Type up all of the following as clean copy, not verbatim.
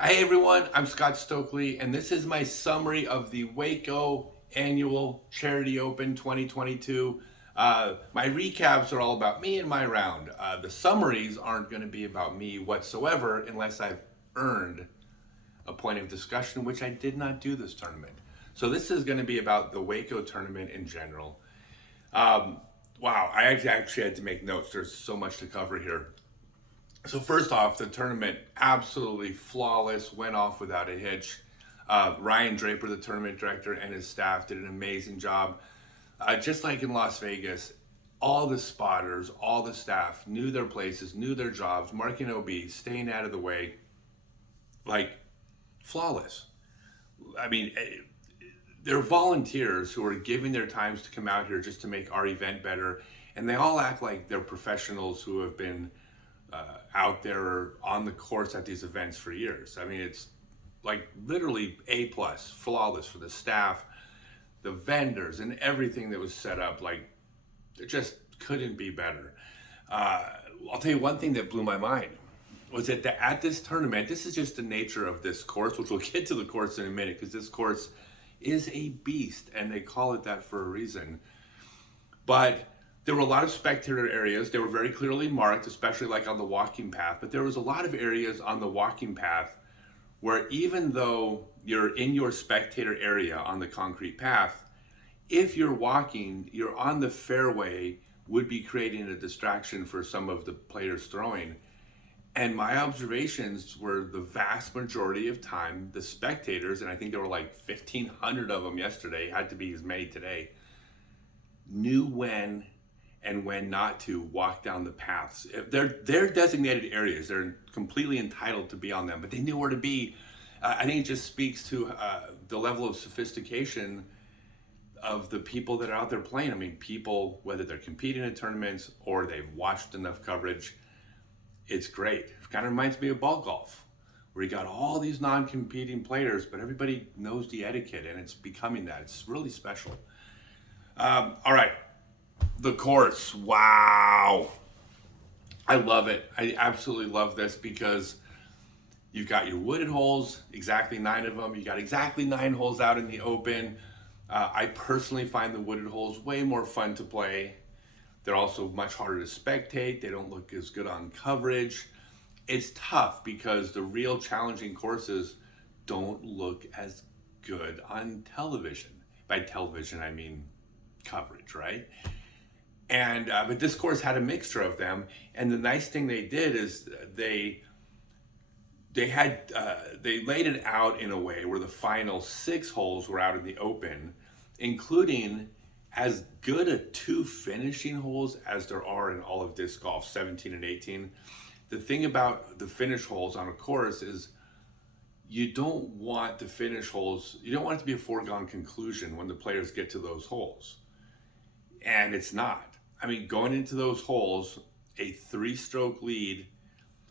Hey everyone, I'm Scott Stokely, and this is my summary of the Waco Annual Charity Open 2022. My recaps are all about me and my round. The summaries aren't going to be about me whatsoever unless I've earned a point of discussion, which I did not do this tournament. So this is going to be about the Waco tournament in general. Wow, I actually had to make notes. There's so much to cover here. So first off, the tournament absolutely flawless, went off without a hitch. Ryan Draper, the tournament director, and his staff did an amazing job. Just like in Las Vegas, all the spotters, all the staff knew their places, knew their jobs, marking OB, staying out of the way, like flawless. I mean, they're volunteers who are giving their times to come out here just to make our event better, and they all act like they're professionals who have been out there on the course at these events for years. I mean, it's like literally A plus, flawless for the staff, the vendors, and everything that was set up. Like, it just couldn't be better. I'll tell you one thing that blew my mind was that at this tournament, this is just the nature of this course, which we'll get to the course in a minute, because this course is a beast, and they call it that for a reason. But there were a lot of spectator areas. They were very clearly marked, especially like on the walking path. But there was a lot of areas on the walking path where even though you're in your spectator area on the concrete path, if you're walking, you're on the fairway, would be creating a distraction for some of the players throwing. And my observations were the vast majority of time, the spectators, and I think there were like 1,500 of them yesterday, had to be as many today, knew when and when not to walk down the paths. They're designated areas. They're completely entitled to be on them, but they knew where to be. I think it just speaks to the level of sophistication of the people that are out there playing. I mean, people, whether they're competing in tournaments or they've watched enough coverage, it's great. It kind of reminds me of ball golf, where you got all these non-competing players, but everybody knows the etiquette, and it's becoming that. It's really special. All right. The course, wow. I love it. I absolutely love this because you've got your wooded holes, exactly 9 of them. You got exactly 9 holes out in the open. I personally find the wooded holes way more fun to play. They're also much harder to spectate. They don't look as good on coverage. It's tough because the real challenging courses don't look as good on television. By television, I mean coverage, right? And but this course had a mixture of them, and the nice thing they did is they laid it out in a way where the final 6 holes were out in the open, including as good a 2 finishing holes as there are in all of disc golf, 17 and 18. The thing about the finish holes on a course is you don't want the finish holes, you don't want it to be a foregone conclusion when the players get to those holes. And it's not. I mean, going into those holes, a 3-stroke lead,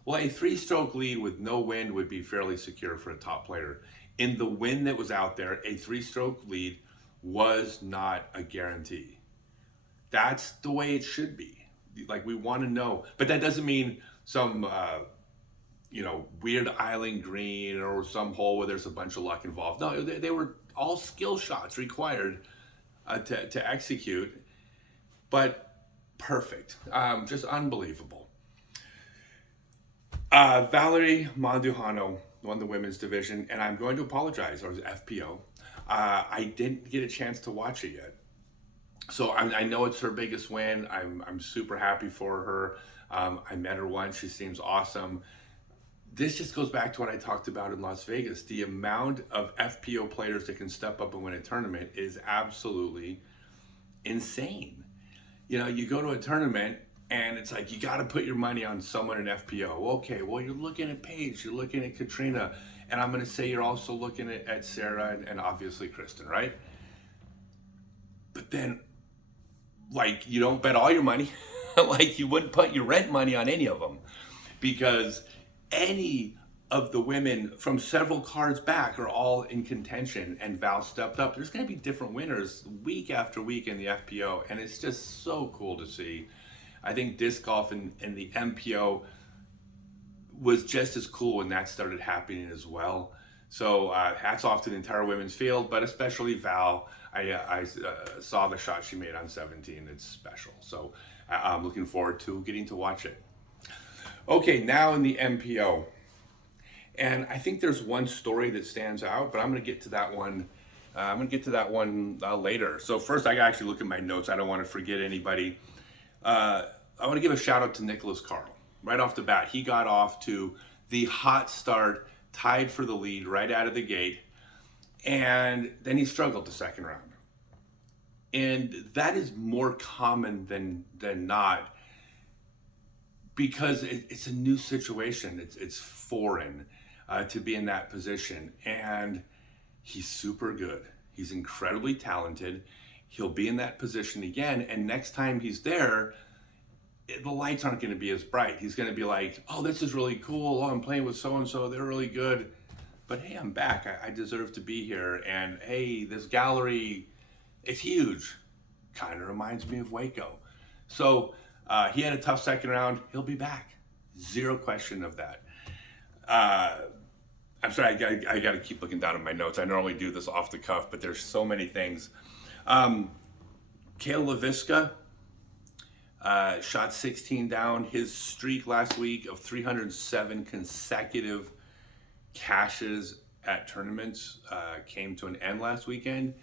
well, a 3-stroke lead with no wind would be fairly secure for a top player. In the wind that was out there, a 3-stroke lead was not a guarantee. That's the way it should be. Like, we want to know, but that doesn't mean some, weird island green or some hole where there's a bunch of luck involved. No, they were all skill shots required to execute, but perfect, just unbelievable. Valerie Mandujano won the women's division, and I'm going to apologize, or FPO. I didn't get a chance to watch it yet. So I know it's her biggest win. I'm super happy for her. I met her once. She seems awesome. This just goes back to what I talked about in Las Vegas. The amount of FPO players that can step up and win a tournament is absolutely insane. You know, you go to a tournament and it's like you got to put your money on someone in FPO. Okay, well, you're looking at Paige, you're looking at Katrina, and I'm going to say you're also looking at Sarah and obviously Kristen, right? But then, like, you don't bet all your money. Like, you wouldn't put your rent money on any of them, because any of the women from several cards back are all in contention, and Val stepped up. There's going to be different winners week after week in the FPO, and it's just so cool to see. I think disc golf and the MPO, was just as cool when that started happening as well. So hats off to the entire women's field, but especially Val. I saw the shot she made on 17. It's special. So I'm looking forward to getting to watch it. Okay, now in the MPO. And I think there's one story that stands out, but I'm going to get to that one. Later. So first, I got to actually look at my notes. I don't want to forget anybody. I want to give a shout out to Nicholas Carl. Right off the bat, he got off to the hot start, tied for the lead right out of the gate, and then he struggled the second round. And that is more common than not, because it's a new situation. It's foreign to be in that position, and he's super good. He's incredibly talented. He'll be in that position again, and next time he's there, the lights aren't going to be as bright. He's going to be like, oh, this is really cool. Oh, I'm playing with so-and-so. They're really good. But hey, I'm back. I deserve to be here. And hey, this gallery, it's huge. Kind of reminds me of Waco. So he had a tough second round. He'll be back. Zero question of that. I'm sorry, I got to keep looking down at my notes. I normally do this off the cuff, but there's so many things. Kale LaVisca shot 16 down. His streak last week of 307 consecutive cashes at tournaments came to an end last weekend.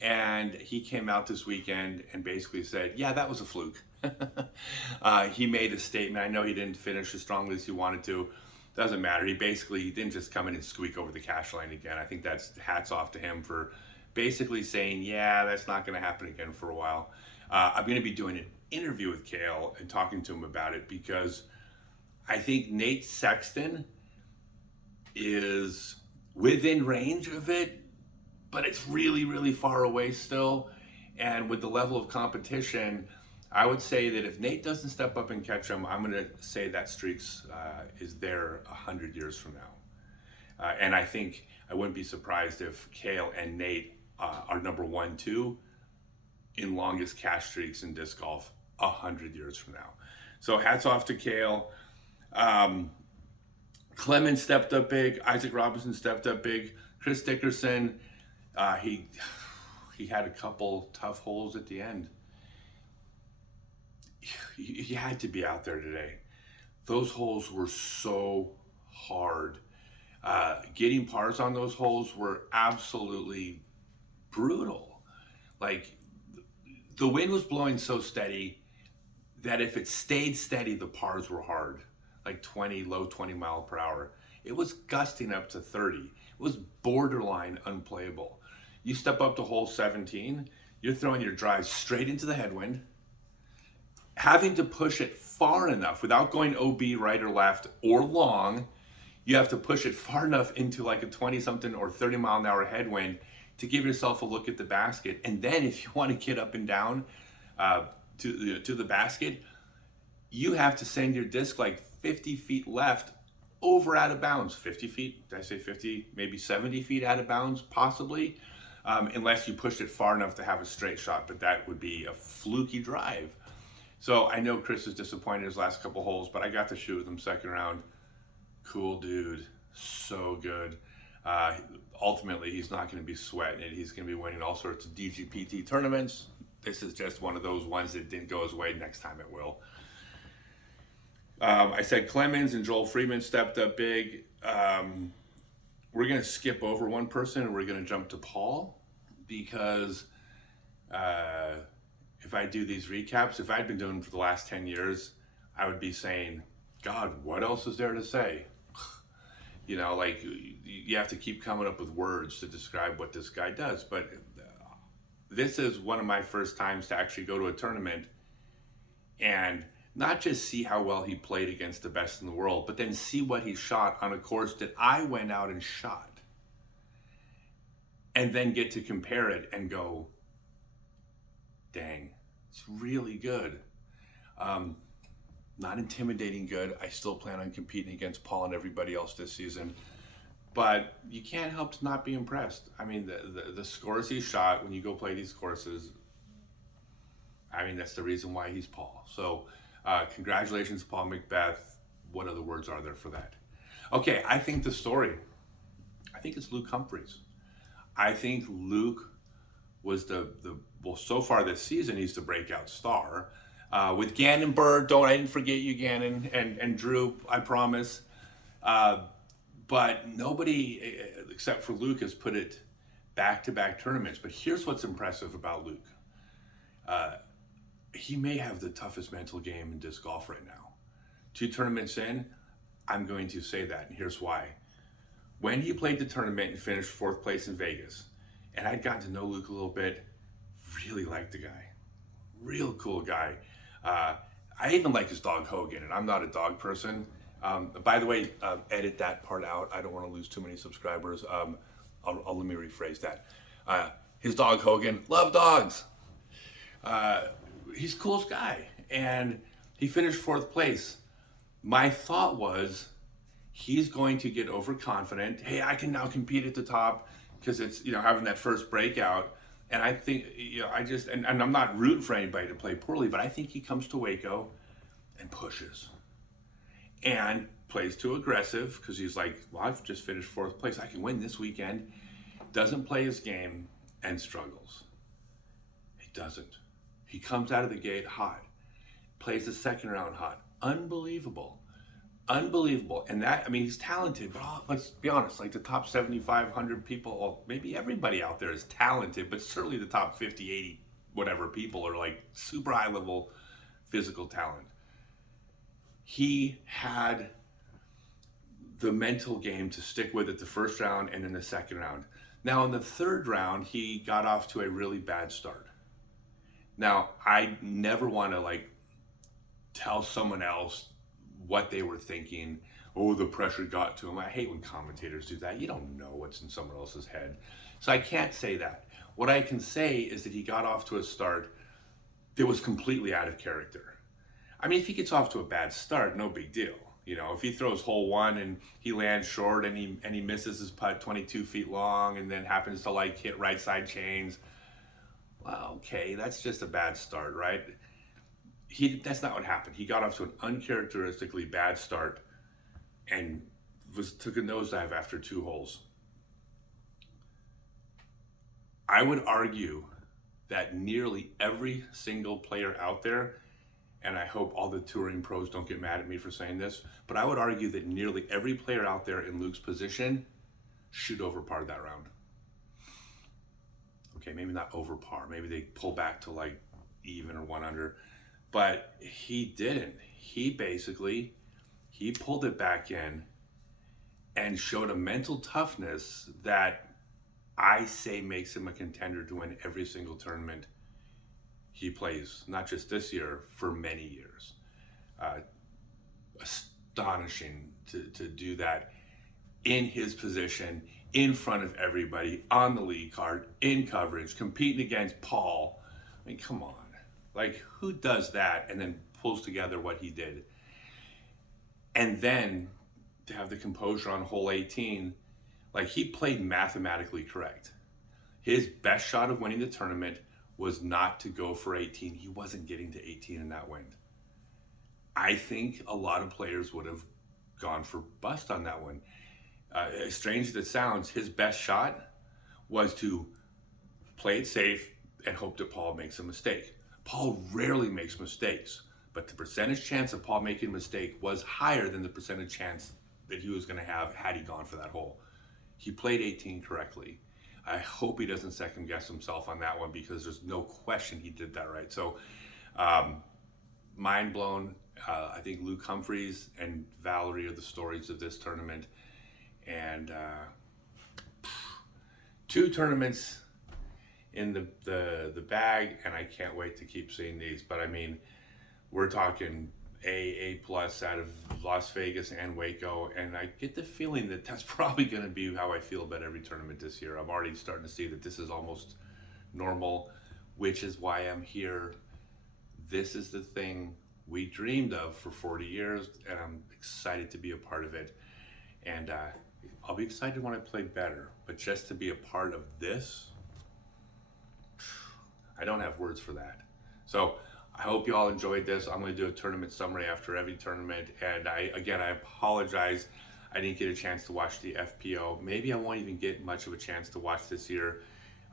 And he came out this weekend and basically said, yeah, that was a fluke. He made a statement. I know he didn't finish as strongly as he wanted to. Doesn't matter. He didn't just come in and squeak over the cash line again. I think that's hats off to him for basically saying, yeah, that's not going to happen again for a while. I'm going to be doing an interview with Kale and talking to him about it, because I think Nate Sexton is within range of it, but it's really, really far away still. And with the level of competition, I would say that if Nate doesn't step up and catch him, I'm going to say that streaks is there 100 years from now. And I think I wouldn't be surprised if Kale and Nate are number 1, 2 in longest cash streaks in disc golf 100 years from now. So hats off to Kale. Clemens stepped up big. Isaac Robinson stepped up big. Chris Dickerson, he had a couple tough holes at the end. You had to be out there today. Those holes were so hard. Getting pars on those holes were absolutely brutal. Like, the wind was blowing so steady that if it stayed steady, the pars were hard, like low 20 mile per hour. It was gusting up to 30. It was borderline unplayable. You step up to hole 17, you're throwing your drive straight into the headwind, having to push it far enough without going OB right or left or long. You have to push it far enough into like a 20 something or 30 mile an hour headwind to give yourself a look at the basket. And then if you want to get up and down to the basket, you have to send your disc like 50 feet left over out of bounds. 50 feet, did I say 50? Maybe 70 feet out of bounds, possibly, unless you pushed it far enough to have a straight shot, but that would be a fluky drive. So I know Chris was disappointed his last couple holes, but I got to shoot with him second round. Cool dude, so good. Ultimately, he's not going to be sweating it. He's going to be winning all sorts of DGPT tournaments. This is just one of those ones that didn't go his way. Next time it will. I said Clemens and Joel Freeman stepped up big. We're going to skip over one person and we're going to jump to Paul, because if I do these recaps, if I'd been doing them for the last 10 years, I would be saying, God, what else is there to say? You know, like, you have to keep coming up with words to describe what this guy does. But this is one of my first times to actually go to a tournament and not just see how well he played against the best in the world, but then see what he shot on a course that I went out and shot. And then get to compare it and go, dang, it's really good. Not intimidating good. I still plan on competing against Paul and everybody else this season. But you can't help to not be impressed. I mean, the scores he shot when you go play these courses, I mean, that's the reason why he's Paul. So congratulations, Paul McBeth. what other words are there for that? Okay, I think the story, I think it's Luke Humphries. I think Luke was well, so far this season, he's the breakout star. With Gannon Bird, I didn't forget you, Gannon, and Drew, I promise. But nobody, except for Luke, has put it back-to-back tournaments. But here's what's impressive about Luke. He may have the toughest mental game in disc golf right now. 2 tournaments in, I'm going to say that, and here's why. When he played the tournament and finished 4th place in Vegas, and I'd gotten to know Luke a little bit, really liked the guy. Real cool guy. I even like his dog Hogan, and I'm not a dog person. By the way, edit that part out. I don't want to lose too many subscribers. Let me rephrase that. His dog Hogan, love dogs. He's the coolest guy, and he finished 4th place. My thought was, he's going to get overconfident. Hey, I can now compete at the top because it's, having that first breakout. And I think, and I'm not rooting for anybody to play poorly, but I think he comes to Waco and pushes and plays too aggressive because he's like, well, I've just finished 4th place. I can win this weekend. Doesn't play his game and struggles. He doesn't. He comes out of the gate hot, plays the second round hot. Unbelievable. And that, he's talented, but let's be honest, like the top 7,500 people, well, maybe everybody out there is talented, but certainly the top 50, 80, whatever people are like super high level physical talent. He had the mental game to stick with it the first round and then the second round. Now in the 3rd round, he got off to a really bad start. Now, I never want to tell someone else what they were thinking. Oh, the pressure got to him. I hate when commentators do that. You don't know what's in someone else's head. So I can't say that. What I can say is that he got off to a start that was completely out of character. If he gets off to a bad start, no big deal. If he throws hole 1 and he lands short and he misses his putt 22 feet long and then happens to hit right side chains, well, okay, that's just a bad start, right? That's not what happened. He got off to an uncharacteristically bad start and took a nosedive after 2 holes. I would argue that nearly every single player out there, and I hope all the touring pros don't get mad at me for saying this, but I would argue that nearly every player out there in Luke's position should over par that round. Okay, maybe not over par. Maybe they pull back to even or 1 under. But he didn't. He pulled it back in and showed a mental toughness that I say makes him a contender to win every single tournament he plays, not just this year, for many years. Astonishing to do that in his position, in front of everybody, on the lead card, in coverage, competing against Paul. Come on. Who does that and then pulls together what he did? And then to have the composure on hole 18, he played mathematically correct. His best shot of winning the tournament was not to go for 18. He wasn't getting to 18 in that wind. I think a lot of players would have gone for bust on that one. As strange as it sounds, his best shot was to play it safe and hope that Paul makes a mistake. Paul rarely makes mistakes, but the percentage chance of Paul making a mistake was higher than the percentage chance that he was going to have had he gone for that hole. He played 18 correctly. I hope he doesn't second guess himself on that one because there's no question he did that right. So, mind blown. I think Luke Humphries and Valerie are the stories of this tournament. And 2 tournaments in the bag, and I can't wait to keep seeing these. But we're talking A+ out of Las Vegas and Waco, and I get the feeling that that's probably going to be how I feel about every tournament this year. I'm already starting to see that this is almost normal, which is why I'm here. This is the thing we dreamed of for 40 years, and I'm excited to be a part of it. And I'll be excited when I play better, but just to be a part of this, I don't have words for that. So I hope you all enjoyed this. I'm going to do a tournament summary after every tournament. And I apologize. I didn't get a chance to watch the FPO. Maybe I won't even get much of a chance to watch this year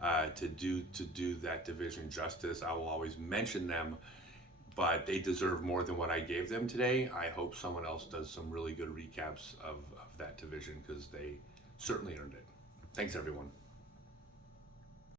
to do that division justice. I will always mention them, but they deserve more than what I gave them today. I hope someone else does some really good recaps of that division because they certainly earned it. Thanks, everyone.